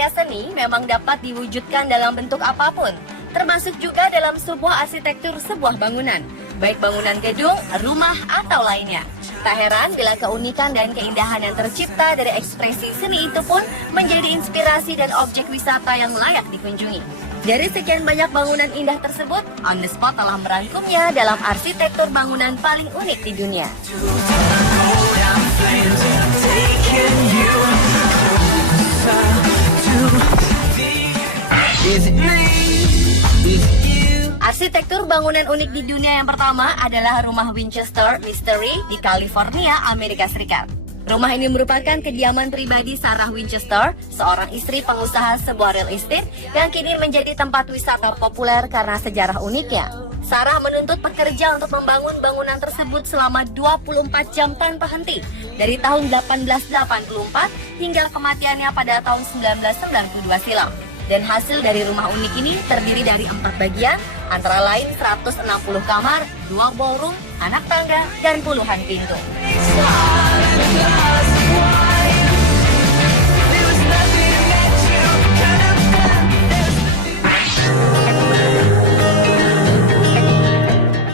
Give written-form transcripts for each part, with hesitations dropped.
karya seni memang dapat diwujudkan dalam bentuk apapun, termasuk juga dalam sebuah arsitektur sebuah bangunan, baik bangunan gedung, rumah, atau lainnya. Tak heran bila keunikan dan keindahan yang tercipta dari ekspresi seni itu pun menjadi inspirasi dan objek wisata yang layak dikunjungi. Dari sekian banyak bangunan indah tersebut, On The Spot telah merangkumnya dalam arsitektur bangunan paling unik di dunia. Arsitektur bangunan unik di dunia yang pertama adalah rumah Winchester Mystery di California, Amerika Serikat. Rumah ini merupakan kediaman pribadi Sarah Winchester, seorang istri pengusaha sebuah real estate yang kini menjadi tempat wisata populer karena sejarah uniknya. Sarah menuntut pekerja untuk membangun bangunan tersebut selama 24 jam tanpa henti dari tahun 1884 hingga kematiannya pada tahun 1992 silam. Dan hasil dari rumah unik ini terdiri dari 4 bagian, antara lain 160 kamar, 2 ballroom, anak tangga, dan puluhan pintu.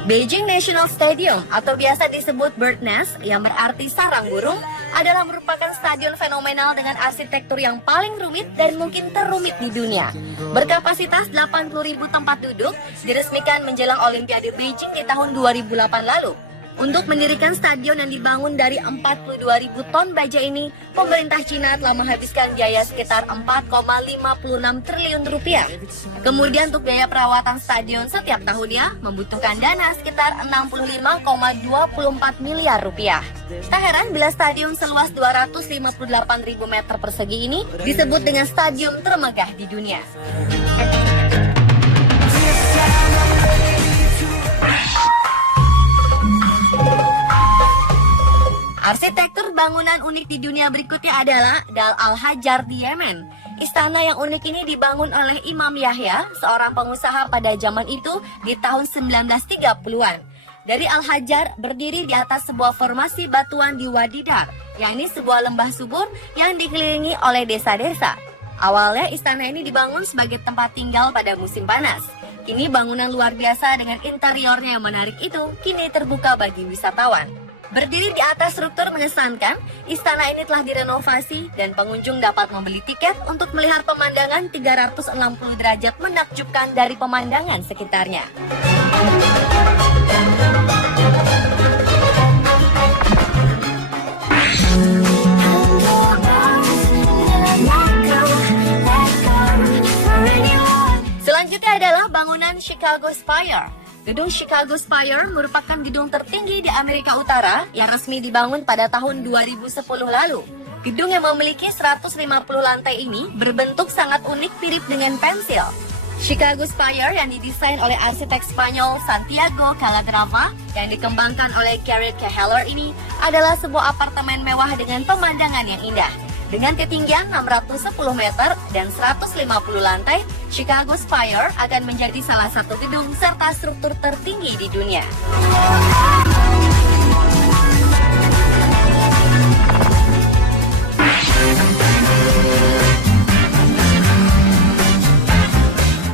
Beijing National Stadium atau biasa disebut Bird Nest yang berarti sarang burung adalah merupakan stadion fenomenal dengan arsitektur yang paling rumit dan mungkin terrumit di dunia. Berkapasitas 80.000 tempat duduk, diresmikan menjelang Olimpiade Beijing di tahun 2008 lalu. Untuk mendirikan stadion yang dibangun dari 42.000 ton baja ini, pemerintah Cina telah menghabiskan biaya sekitar 4,56 triliun rupiah. Kemudian untuk biaya perawatan stadion setiap tahunnya membutuhkan dana sekitar 65,24 miliar rupiah. Tak heran bila stadion seluas 258.000 meter persegi ini disebut dengan stadion termegah di dunia. Arsitektur bangunan unik di dunia berikutnya adalah Dal Al-Hajar di Yemen. Istana yang unik ini dibangun oleh Imam Yahya, seorang pengusaha pada zaman itu di tahun 1930-an. Dari Al-Hajar berdiri di atas sebuah formasi batuan di Wadi Dar, yakni sebuah lembah subur yang dikelilingi oleh desa-desa. Awalnya istana ini dibangun sebagai tempat tinggal pada musim panas. Kini bangunan luar biasa dengan interiornya yang menarik itu kini terbuka bagi wisatawan. Berdiri di atas struktur mengesankan, istana ini telah direnovasi dan pengunjung dapat membeli tiket untuk melihat pemandangan 360 derajat menakjubkan dari pemandangan sekitarnya. Selanjutnya adalah bangunan Chicago Spire. Gedung Chicago Spire merupakan gedung tertinggi di Amerika Utara yang resmi dibangun pada tahun 2010 lalu. Gedung yang memiliki 150 lantai ini berbentuk sangat unik mirip dengan pensil. Chicago Spire yang didesain oleh arsitek Spanyol Santiago Calatrava yang dikembangkan oleh Garrett K. Heller ini adalah sebuah apartemen mewah dengan pemandangan yang indah. Dengan ketinggian 610 meter dan 150 lantai, Chicago Spire akan menjadi salah satu gedung serta struktur tertinggi di dunia.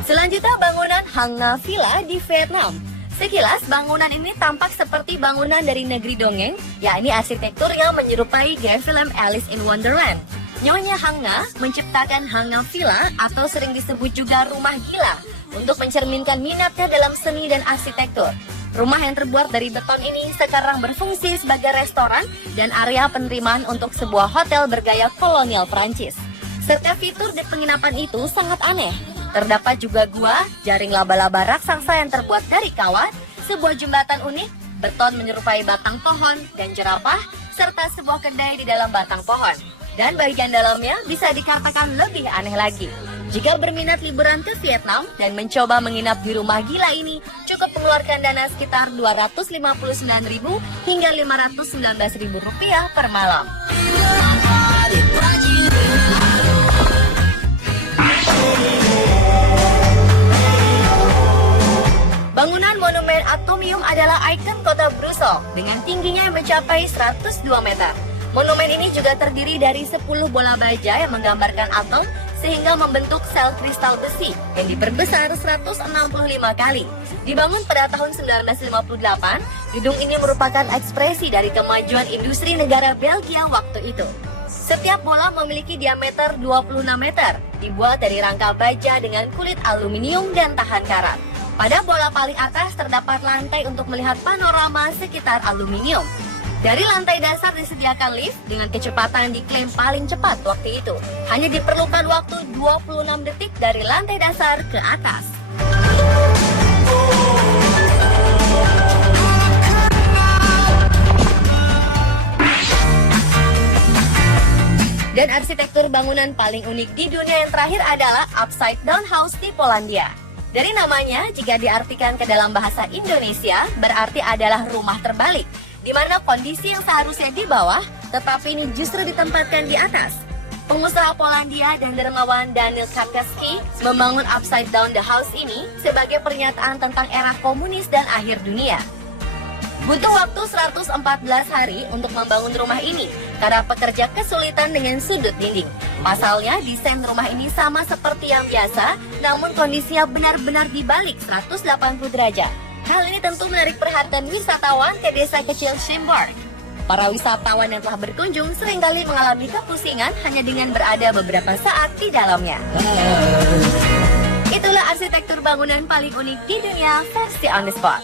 Selanjutnya bangunan Hang Nga Villa di Vietnam. Sekilas bangunan ini tampak seperti bangunan dari negeri dongeng, yakni arsitekturnya menyerupai gaya film Alice in Wonderland. Nyonya Hang Nga menciptakan Hang Nga Villa atau sering disebut juga rumah gila untuk mencerminkan minatnya dalam seni dan arsitektur. Rumah yang terbuat dari beton ini sekarang berfungsi sebagai restoran dan area penerimaan untuk sebuah hotel bergaya kolonial Prancis. Setiap fitur di penginapan itu sangat aneh. Terdapat juga gua, jaring laba-laba raksasa yang terbuat dari kawat, sebuah jembatan unik, beton menyerupai batang pohon dan jerapah, serta sebuah kedai di dalam batang pohon. Dan bagian dalamnya bisa dikatakan lebih aneh lagi. Jika berminat liburan ke Vietnam dan mencoba menginap di rumah gila ini, cukup mengeluarkan dana sekitar 259.000 hingga 519.000 rupiah per malam. Bangunan Monumen Atomium adalah ikon kota Brussels dengan tingginya yang mencapai 102 meter. Monumen ini juga terdiri dari 10 bola baja yang menggambarkan atom sehingga membentuk sel kristal besi yang diperbesar 165 kali. Dibangun pada tahun 1958, gedung ini merupakan ekspresi dari kemajuan industri negara Belgia waktu itu. Setiap bola memiliki diameter 26 meter, dibuat dari rangka baja dengan kulit aluminium dan tahan karat. Pada bola paling atas terdapat lantai untuk melihat panorama sekitar aluminium. Dari lantai dasar disediakan lift dengan kecepatan diklaim paling cepat waktu itu. Hanya diperlukan waktu 26 detik dari lantai dasar ke atas. Dan arsitektur bangunan paling unik di dunia yang terakhir adalah Upside Down House di Polandia. Dari namanya, jika diartikan ke dalam bahasa Indonesia, berarti adalah rumah terbalik, di mana kondisi yang seharusnya di bawah, tetapi ini justru ditempatkan di atas. Pengusaha Polandia dan dermawan Daniel Karpathy membangun Upside Down the House ini sebagai pernyataan tentang era komunis dan akhir dunia. Butuh waktu 114 hari untuk membangun rumah ini karena pekerja kesulitan dengan sudut dinding. Pasalnya, desain rumah ini sama seperti yang biasa, namun kondisinya benar-benar dibalik 180 derajat. Hal ini tentu menarik perhatian wisatawan ke desa kecil Schimborg. Para wisatawan yang telah berkunjung seringkali mengalami kepusingan hanya dengan berada beberapa saat di dalamnya. Itulah arsitektur bangunan paling unik di dunia versi On The Spot.